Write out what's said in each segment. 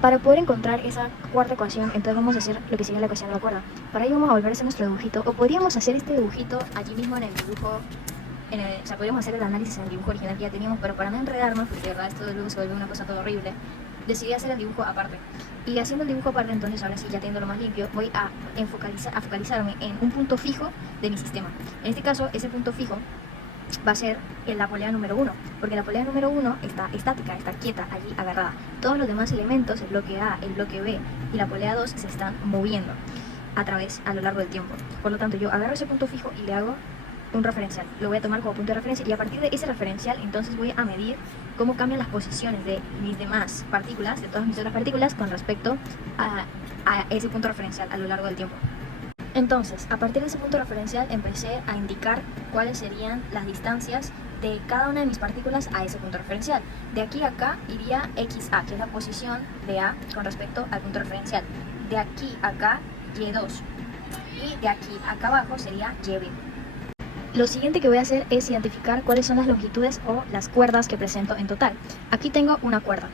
Para poder encontrar esa cuarta ecuación, entonces vamos a hacer lo que sigue la ecuación de la cuerda. Para ello vamos a volver a hacer nuestro dibujito, o podríamos hacer este dibujito allí mismo en el dibujo, o sea, podríamos hacer el análisis en el dibujo original que ya teníamos, pero para no enredarnos, porque de verdad esto luego se vuelve una cosa todo horrible, decidí hacer el dibujo aparte. Y haciendo el dibujo aparte, entonces ahora sí, ya teniéndolo más limpio, voy a focalizarme en un punto fijo de mi sistema. En este caso, ese punto fijo va a ser la polea número 1, porque la polea número 1 está estática, está quieta, allí agarrada. Todos los demás elementos, el bloque A, el bloque B y la polea 2 se están moviendo a lo largo del tiempo. Por lo tanto, yo agarro ese punto fijo y le hago un referencial. Lo voy a tomar como punto de referencia y a partir de ese referencial entonces voy a medir cómo cambian las posiciones de mis demás partículas, de todas mis otras partículas, con respecto a ese punto referencial a lo largo del tiempo. Entonces, a partir de ese punto referencial empecé a indicar cuáles serían las distancias de cada una de mis partículas a ese punto referencial. De aquí a acá iría XA, que es la posición de A con respecto al punto referencial. De aquí a acá, Y2. Y de aquí a acá abajo sería YB. Lo siguiente que voy a hacer es identificar cuáles son las longitudes o las cuerdas que presento en total. Aquí tengo una cuerda.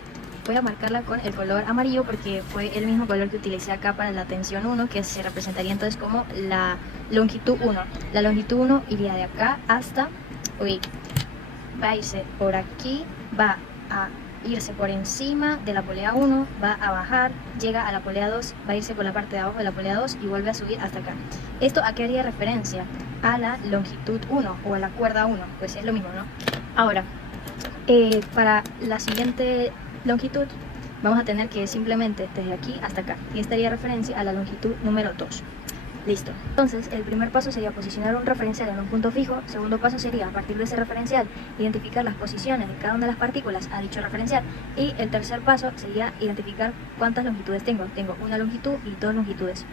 Voy a marcarla con el color amarillo porque fue el mismo color que utilicé acá para la tensión 1, que se representaría entonces como la longitud 1. La longitud 1 iría de acá hasta, va a irse por aquí, va a irse por encima de la polea 1, va a bajar, llega a la polea 2, va a irse por la parte de abajo de la polea 2 y vuelve a subir hasta acá. ¿Esto a qué haría referencia? A la longitud 1 o a la cuerda 1, pues es lo mismo, ¿no? Ahora, para la siguiente longitud vamos a tener que simplemente desde aquí hasta acá, y esta haría referencia a la longitud número 2. Listo. Entonces, el primer paso sería posicionar un referencial en un punto fijo. Segundo paso sería, a partir de ese referencial, identificar las posiciones de cada una de las partículas a dicho referencial. Y el tercer paso sería identificar cuántas longitudes tengo. Tengo una longitud y dos longitudes.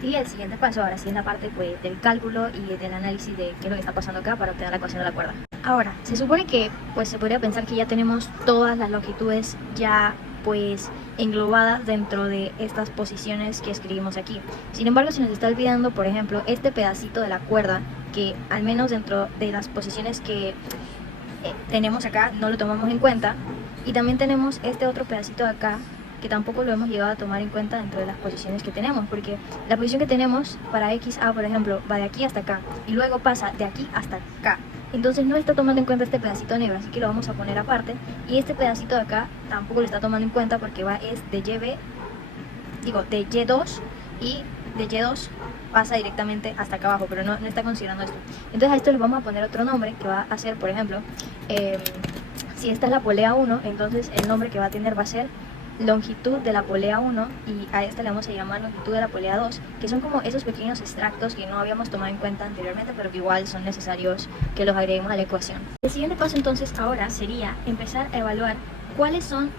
Y el siguiente paso, ahora sí, es la parte pues, del cálculo y del análisis de qué es lo que está pasando acá para obtener la ecuación de la cuerda. Ahora, se supone que pues se podría pensar que ya tenemos todas las longitudes ya pues englobadas dentro de estas posiciones que escribimos aquí. Sin embargo, se nos está olvidando, por ejemplo, este pedacito de la cuerda que al menos dentro de las posiciones que tenemos acá no lo tomamos en cuenta, y también tenemos este otro pedacito de acá que tampoco lo hemos llegado a tomar en cuenta dentro de las posiciones que tenemos, porque la posición que tenemos para XA, por ejemplo, va de aquí hasta acá y luego pasa de aquí hasta acá. Entonces no está tomando en cuenta este pedacito negro, así que lo vamos a poner aparte. Y este pedacito de acá tampoco lo está tomando en cuenta porque es de de Y2, y de Y2 pasa directamente hasta acá abajo, pero no está considerando esto. Entonces a esto le vamos a poner otro nombre que va a ser, por ejemplo, si esta es la polea 1, entonces el nombre que va a tener va a ser longitud de la polea 1, y a esta le vamos a llamar longitud de la polea 2, que son como esos pequeños extractos que no habíamos tomado en cuenta anteriormente, pero que igual son necesarios que los agreguemos a la ecuación. El siguiente paso entonces ahora sería empezar a evaluar cuáles son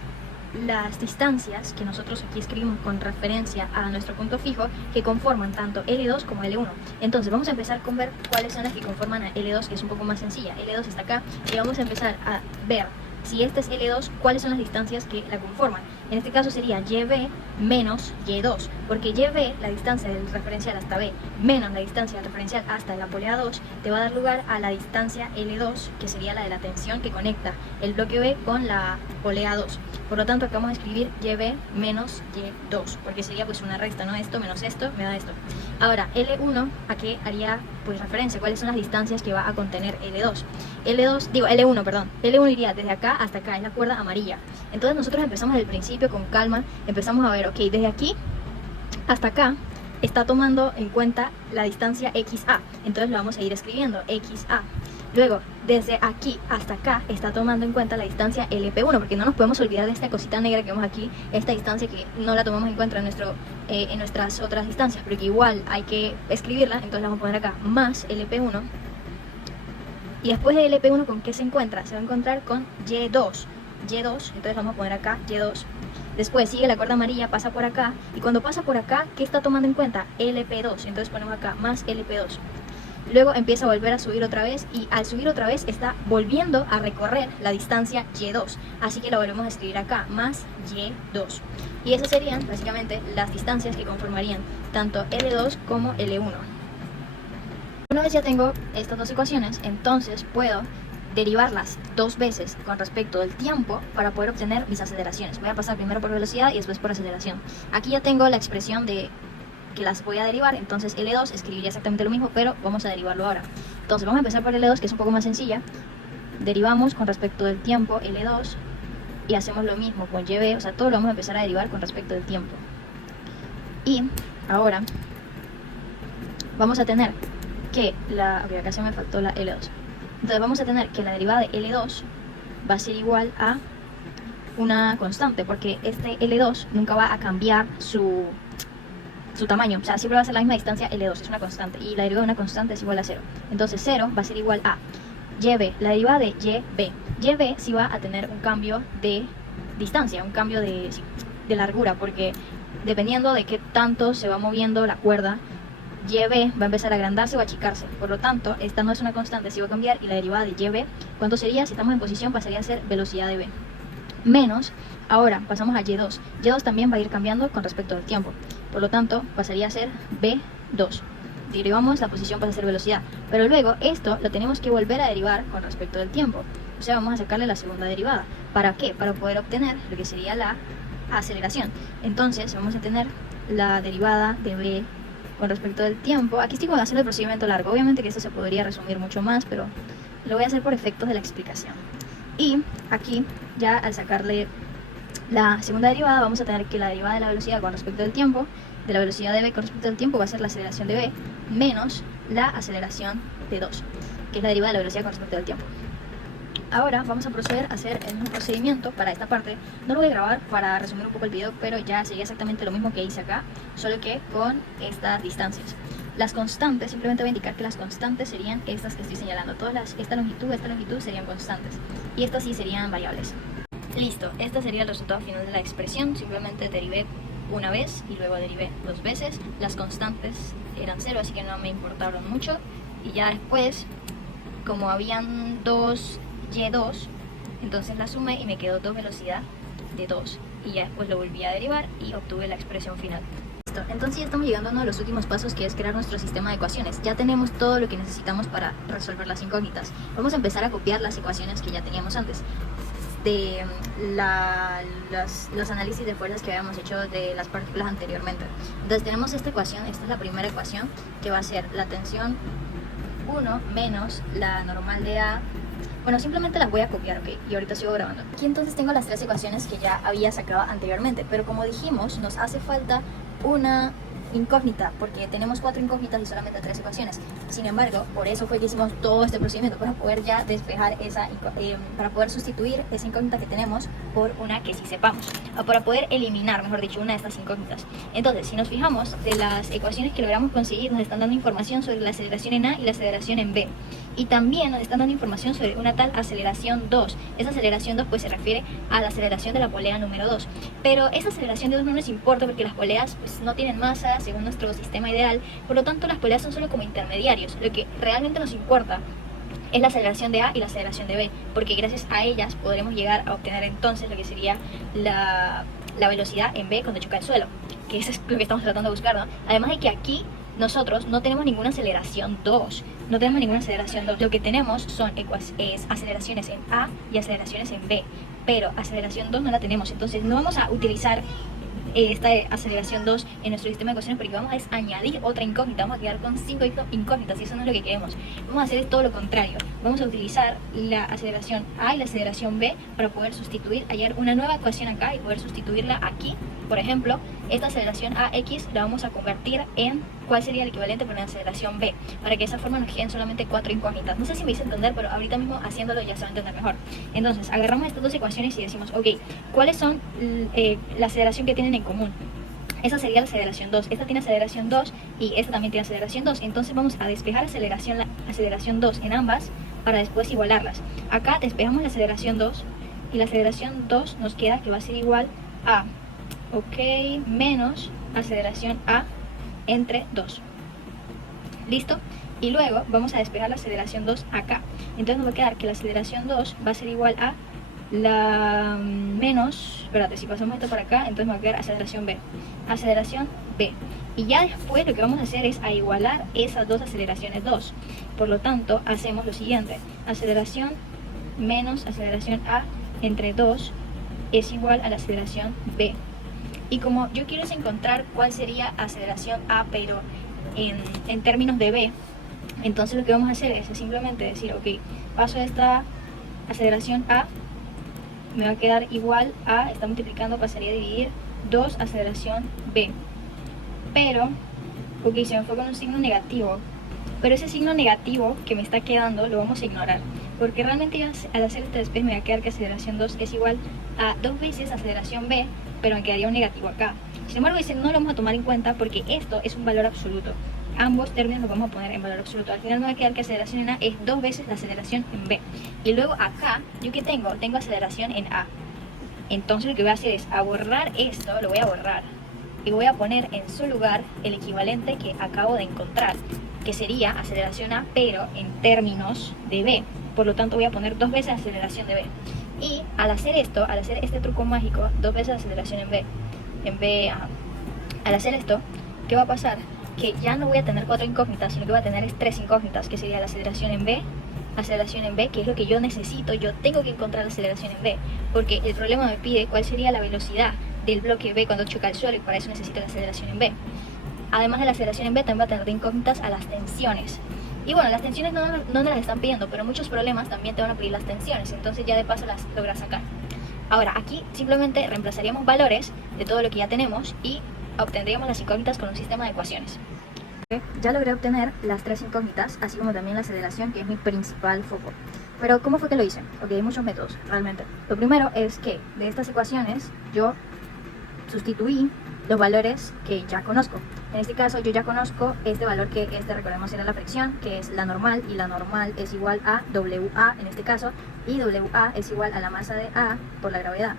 las distancias que nosotros aquí escribimos con referencia a nuestro punto fijo, que conforman tanto L2 como L1. Entonces vamos a empezar con ver cuáles son las que conforman a L2, que es un poco más sencilla. L2 está acá y vamos a empezar a ver si este es L2, cuáles son las distancias que la conforman. En este caso sería YB menos Y2, porque YB, la distancia del referencial hasta B, menos la distancia del referencial hasta la polea 2, te va a dar lugar a la distancia L2, que sería la de la tensión que conecta el bloque B con la polea 2. Por lo tanto, acá vamos a escribir YB menos Y2, porque sería pues una resta, ¿no? Esto menos esto me da esto. Ahora, L1, ¿a qué haría pues referencia? ¿Cuáles son las distancias que va a contener L2? L1, perdón. L1 iría desde acá hasta acá, es la cuerda amarilla. Entonces nosotros empezamos desde el principio con calma, empezamos a ver, ok, desde aquí hasta acá está tomando en cuenta la distancia XA, entonces lo vamos a ir escribiendo, XA. Luego, desde aquí hasta acá está tomando en cuenta la distancia LP1, porque no nos podemos olvidar de esta cosita negra que vemos aquí, esta distancia que no la tomamos en cuenta en nuestras otras distancias, pero que igual hay que escribirla, entonces la vamos a poner acá, más LP1. Y después de LP1, ¿con qué se encuentra? Se va a encontrar con Y2, entonces vamos a poner acá Y2. Después sigue la cuerda amarilla, pasa por acá, y cuando pasa por acá, ¿qué está tomando en cuenta? LP2, entonces ponemos acá más LP2. Luego empieza a volver a subir otra vez, y al subir otra vez está volviendo a recorrer la distancia Y2, así que la volvemos a escribir acá, más Y2. Y esas serían básicamente las distancias que conformarían tanto L2 como L1. Una vez ya tengo estas dos ecuaciones, entonces puedo derivarlas 2 veces con respecto del tiempo para poder obtener mis aceleraciones. Voy a pasar primero por velocidad y después por aceleración. Aquí ya tengo la expresión de que las voy a derivar, entonces L2 escribiría exactamente lo mismo, pero vamos a derivarlo ahora. Entonces vamos a empezar por L2, que es un poco más sencilla. Derivamos con respecto del tiempo L2 y hacemos lo mismo con YB, o sea, todo lo vamos a empezar a derivar con respecto del tiempo. Y ahora vamos a tener que acá se me faltó la L2. Entonces vamos a tener que la derivada de L2 va a ser igual a una constante, porque este L2 nunca va a cambiar su tamaño, o sea, siempre va a ser la misma distancia L2, es una constante, y la derivada de una constante es igual a 0. Entonces 0 va a ser igual a YB, la derivada de YB. YB sí va a tener un cambio de distancia, un cambio de largura, porque dependiendo de qué tanto se va moviendo la cuerda, YB va a empezar a agrandarse o achicarse. Por lo tanto, esta no es una constante, sí va a cambiar, y la derivada de YB, ¿cuánto sería? Si estamos en posición, pasaría a ser velocidad de B. Menos, ahora pasamos a Y2. Y2 también va a ir cambiando con respecto al tiempo. Por lo tanto, pasaría a ser B2. Derivamos la posición, pasa a ser velocidad. Pero luego, esto lo tenemos que volver a derivar con respecto del tiempo. O sea, vamos a sacarle la segunda derivada. ¿Para qué? Para poder obtener lo que sería la aceleración. Entonces, vamos a tener la derivada de B con respecto del tiempo. Aquí estoy haciendo el procedimiento largo. Obviamente que esto se podría resumir mucho más, pero lo voy a hacer por efectos de la explicación. Y aquí, ya al sacarle la segunda derivada, vamos a tener que la derivada de la velocidad con respecto del tiempo, de la velocidad de B con respecto al tiempo, va a ser la aceleración de B menos la aceleración de 2, que es la derivada de la velocidad con respecto al tiempo. Ahora vamos a proceder a hacer el mismo procedimiento para esta parte. No lo voy a grabar para resumir un poco el video, pero ya sería exactamente lo mismo que hice acá, solo que con estas distancias. Las constantes, simplemente voy a indicar que las constantes serían estas que estoy señalando. Esta longitud serían constantes, y estas sí serían variables. Listo, este sería el resultado final de la expresión. Simplemente derivé una vez y luego derivé 2 veces. Las constantes eran 0, así que no me importaron mucho. Y ya después, como habían 2 Y2, entonces la sumé y me quedó 2 velocidad de 2. Y ya después lo volví a derivar y obtuve la expresión final. Listo, entonces ya estamos llegando a uno de los últimos pasos, que es crear nuestro sistema de ecuaciones. Ya tenemos todo lo que necesitamos para resolver las incógnitas. Vamos a empezar a copiar las ecuaciones que ya teníamos antes de los análisis de fuerzas que habíamos hecho de las partículas anteriormente. Entonces tenemos esta ecuación, esta es la primera ecuación, que va a ser la tensión 1 menos la normal de A. Bueno, simplemente las voy a copiar, ok, y ahorita sigo grabando. Aquí entonces tengo las 3 ecuaciones que ya había sacado anteriormente, pero como dijimos, nos hace falta una incógnita, porque tenemos 4 incógnitas y solamente 3 ecuaciones. Sin embargo, por eso fue que hicimos todo este procedimiento, para poder ya despejar para poder sustituir esa incógnita que tenemos por una que sí sepamos, o para poder eliminar, mejor dicho, una de estas incógnitas. Entonces, si nos fijamos, de las ecuaciones que logramos conseguir, nos están dando información sobre la aceleración en A y la aceleración en B. Y también nos están dando información sobre una tal aceleración 2. Esa aceleración 2 pues se refiere a la aceleración de la polea número 2. Pero esa aceleración de 2 no nos importa, porque las poleas pues no tienen masa según nuestro sistema ideal. Por lo tanto, las poleas son solo como intermediarios. Lo que realmente nos importa es la aceleración de A y la aceleración de B, porque gracias a ellas podremos llegar a obtener entonces lo que sería la velocidad en B cuando choca el suelo, que eso es lo que estamos tratando de buscar, ¿no? Además de que aquí nosotros no tenemos ninguna aceleración 2. No tenemos ninguna aceleración 2. Lo que tenemos son aceleraciones en A y aceleraciones en B. Pero aceleración 2 no la tenemos. Entonces no vamos a utilizar esta aceleración 2 en nuestro sistema de ecuaciones, porque vamos a añadir otra incógnita. Vamos a quedar con 5 incógnitas y eso no es lo que queremos. Vamos a hacer todo lo contrario. Vamos a utilizar la aceleración A y la aceleración B para poder hallar una nueva ecuación acá y poder sustituirla aquí. Por ejemplo, esta aceleración AX la vamos a convertir en cuál sería el equivalente para una aceleración B, para que de esa forma nos queden solamente 4 incógnitas. No sé si me hice entender, pero ahorita mismo haciéndolo ya se va a entender mejor. Entonces, agarramos estas dos ecuaciones y decimos, ok, ¿cuáles son la aceleración que tienen en común? Esa sería la aceleración 2, esta tiene aceleración 2 y esta también tiene aceleración 2. Entonces vamos a despejar la aceleración 2 en ambas para después igualarlas. Acá despejamos la aceleración 2 y la aceleración 2 nos queda que va a ser igual a, ok, menos aceleración A entre 2. ¿Listo? Y luego vamos a despejar la aceleración 2 acá. Entonces nos va a quedar que la aceleración 2 va a ser igual a la menos, espérate, si pasamos esto para acá, entonces me va a quedar aceleración B. Aceleración B. Y ya después lo que vamos a hacer es a igualar esas dos aceleraciones 2. Por lo tanto, hacemos lo siguiente. Aceleración menos aceleración A entre 2 es igual a la aceleración B. Y como yo quiero es encontrar cuál sería aceleración A, pero en términos de B, entonces lo que vamos a hacer es simplemente decir, ok, paso esta aceleración A, me va a quedar igual a, está multiplicando, pasaría a dividir 2 aceleración B. Pero, ok, se me fue con un signo negativo, pero ese signo negativo que me está quedando lo vamos a ignorar, porque realmente al hacer este despeje me va a quedar que aceleración 2 es igual a 2 veces aceleración B, pero me quedaría un negativo acá. Sin embargo, ese no lo vamos a tomar en cuenta porque esto es un valor absoluto. Ambos términos los vamos a poner en valor absoluto. Al final me va a quedar que aceleración en A es 2 veces la aceleración en B. Y luego acá, ¿yo qué tengo? Tengo aceleración en A. Entonces lo que voy a hacer es a borrar esto, lo voy a borrar. Y voy a poner en su lugar el equivalente que acabo de encontrar, que sería aceleración A, pero en términos de B. Por lo tanto voy a poner 2 veces aceleración de B. Y al hacer esto, al hacer este truco mágico, 2 veces aceleración en B, al hacer esto, ¿qué va a pasar? Que ya no voy a tener 4 incógnitas, sino que voy a tener 3 incógnitas, que sería la aceleración en B, que es lo que yo necesito. Yo tengo que encontrar la aceleración en B, porque el problema me pide cuál sería la velocidad del bloque B cuando choca el suelo, y para eso necesito la aceleración en B. Además de la aceleración en B, también voy a tener de incógnitas a las tensiones. Y bueno, las tensiones no me las están pidiendo, pero muchos problemas también te van a pedir las tensiones, entonces ya de paso las logras sacar. Ahora, aquí simplemente reemplazaríamos valores de todo lo que ya tenemos y obtendríamos las incógnitas con un sistema de ecuaciones. Ya logré obtener las 3 incógnitas, así como también la aceleración, que es mi principal foco. Pero ¿cómo fue que lo hice? Ok, hay muchos métodos, realmente. Lo primero es que de estas ecuaciones yo sustituí los valores que ya conozco. En este caso yo ya conozco este valor, que recordemos era la fricción, que es la normal, y la normal es igual a WA en este caso, y WA es igual a la masa de A por la gravedad.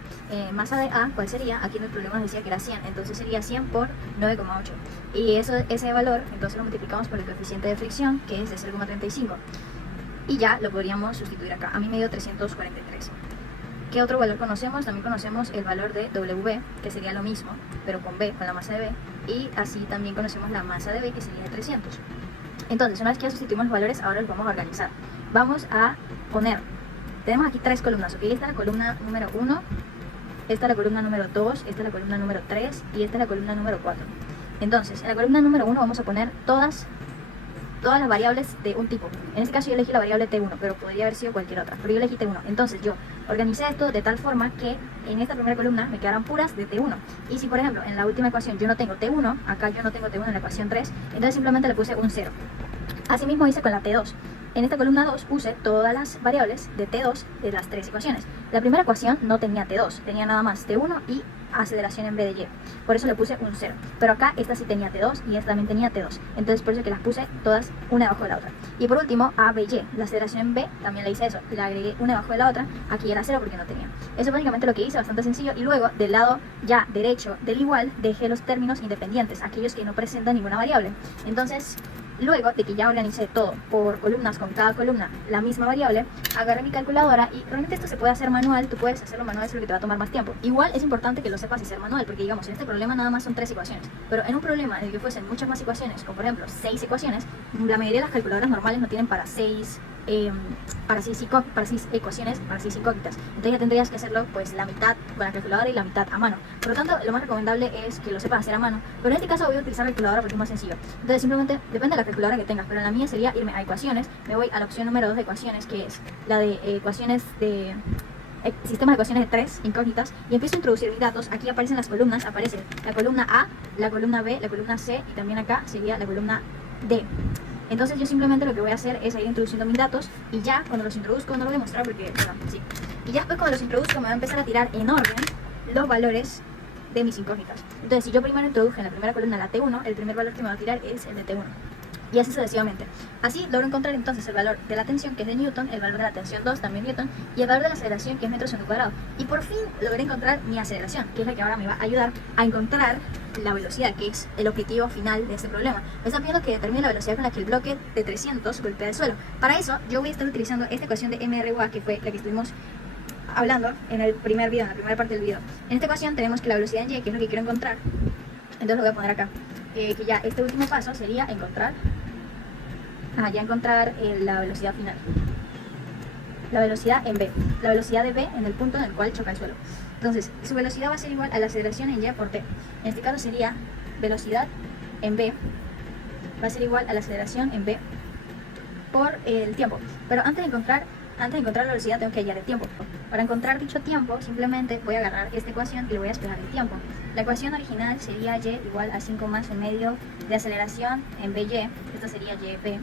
Masa de A, ¿cuál sería? Aquí en el problema nos decía que era 100, entonces sería 100 por 9,8. Y ese valor, entonces lo multiplicamos por el coeficiente de fricción, que es de 0,35. Y ya lo podríamos sustituir acá. A mí me dio 343. ¿Qué otro valor conocemos? También conocemos el valor de W, que sería lo mismo, pero con B, con la masa de B. Y así también conocemos la masa de B, que sería de 300. Entonces, una vez que ya sustituimos los valores, ahora los vamos a organizar. Vamos a poner, tenemos aquí 3 columnas, ¿ok? Esta es la columna número 1, esta es la columna número 2, esta es la columna número 3 y esta es la columna número 4. Entonces, en la columna número 1 vamos a poner todas las variables de un tipo. En este caso yo elegí la variable T1, pero podría haber sido cualquier otra, pero yo elegí T1. Entonces yo organicé esto de tal forma que en esta primera columna me quedaran puras de T1. Y si por ejemplo en la última ecuación yo no tengo T1, acá yo no tengo T1 en la ecuación 3, entonces simplemente le puse un 0. Asimismo hice con la T2. En esta columna 2 puse todas las variables de T2 de las 3 ecuaciones. La primera ecuación no tenía T2, tenía nada más T1 y aceleración en B de Y. Por eso le puse un 0. Pero acá esta sí tenía T2 y esta también tenía T2. Entonces por eso que las puse todas una debajo de la otra. Y por último, A, B, Y. La aceleración en B también le hice eso. La agregué una debajo de la otra. Aquí era 0 porque no tenía. Eso es básicamente lo que hice, bastante sencillo. Y luego, del lado ya derecho del igual, dejé los términos independientes, aquellos que no presentan ninguna variable. Entonces, luego de que ya organicé todo por columnas, con cada columna la misma variable, agarré mi calculadora y realmente esto se puede hacer manual. Tú puedes hacerlo manual, es lo que te va a tomar más tiempo. Igual es importante que lo sepas hacer manual, porque digamos, en este problema nada más son 3 ecuaciones, pero en un problema en el que fuesen muchas más ecuaciones, como por ejemplo 6 ecuaciones, la mayoría de las calculadoras normales no tienen para 6 ecuaciones, para 6 incógnitas. Entonces ya tendrías que hacerlo pues la mitad con la calculadora y la mitad a mano. Por lo tanto, lo más recomendable es que lo sepas hacer a mano, pero en este caso voy a utilizar la calculadora porque es más sencillo. Entonces simplemente depende de la calculadora que tengas, pero en la mía sería irme a ecuaciones. Me voy a la opción número 2 de ecuaciones, que es la de ecuaciones de sistema de ecuaciones de 3 incógnitas, y empiezo a introducir mis datos. Aquí aparecen las columnas, aparece la columna A, la columna B, la columna C, y también acá sería la columna D. Entonces yo simplemente lo que voy a hacer es ir introduciendo mis datos, y ya cuando los introduzco, no lo voy a mostrar porque, bueno, sí. Y ya después cuando los introduzco me va a empezar a tirar en orden los valores de mis incógnitas. Entonces si yo primero introduje en la primera columna la T1, el primer valor que me va a tirar es el de T1. Y así sucesivamente. Así logro encontrar entonces el valor de la tensión, que es de Newton, el valor de la tensión 2, también Newton, y el valor de la aceleración, que es metros segundo cuadrado. Y por fin logré encontrar mi aceleración, que es la que ahora me va a ayudar a encontrar la velocidad, que es el objetivo final de este problema. Me está pidiendo que determine la velocidad con la que el bloque de 300 golpea el suelo. Para eso yo voy a estar utilizando esta ecuación de MRUA, que fue la que estuvimos hablando en el primer video, en la primera parte del video. En esta ecuación tenemos que la velocidad en Y, que es lo que quiero encontrar, entonces lo voy a poner acá. Que ya este último paso sería encontrar la velocidad final. la velocidad en v, la velocidad de v en el punto en el cual choca el suelo. Entonces, su velocidad va a ser igual a la aceleración en y por t. En este caso sería velocidad en v va a ser igual a la aceleración en v por el tiempo. Pero antes de encontrar la velocidad tengo que hallar el tiempo. Para encontrar dicho tiempo simplemente voy a agarrar esta ecuación y le voy a despejar el tiempo. La ecuación original sería y igual a 5 más el medio de aceleración en vy, esto sería yv,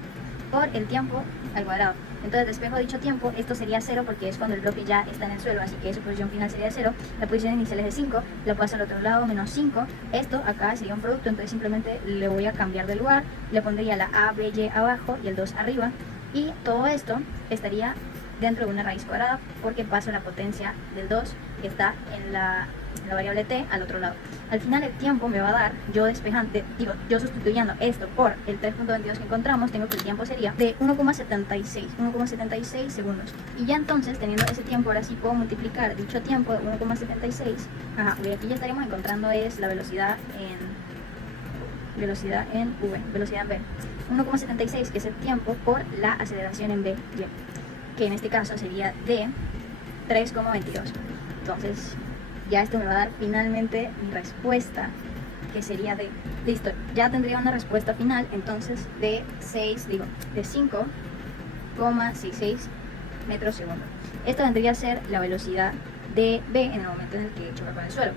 por el tiempo al cuadrado. Entonces despejo dicho tiempo, esto sería 0 porque es cuando el bloque ya está en el suelo, así que su posición final sería 0, la posición inicial es de 5, la paso al otro lado menos 5, esto acá sería un producto, entonces simplemente le voy a cambiar de lugar, le pondría la a, b, y abajo y el 2 arriba, y todo esto estaría dentro de una raíz cuadrada porque paso la potencia del 2 que está en la variable t al otro lado. Al final el tiempo me va a dar, yo sustituyendo esto por el 3.22 que encontramos, tengo que el tiempo sería de 1,76 segundos. Y ya entonces, teniendo ese tiempo, ahora sí puedo multiplicar dicho tiempo de 1,76. Y aquí ya estaríamos encontrando es la velocidad en v. 1,76 que es el tiempo por la aceleración en v, que en este caso sería de 3,22. Entonces ya esto me va a dar finalmente mi respuesta, que sería listo, ya tendría una respuesta final entonces de 5,66 metros segundo. Esta vendría a ser la velocidad de v en el momento en el que choca con el suelo.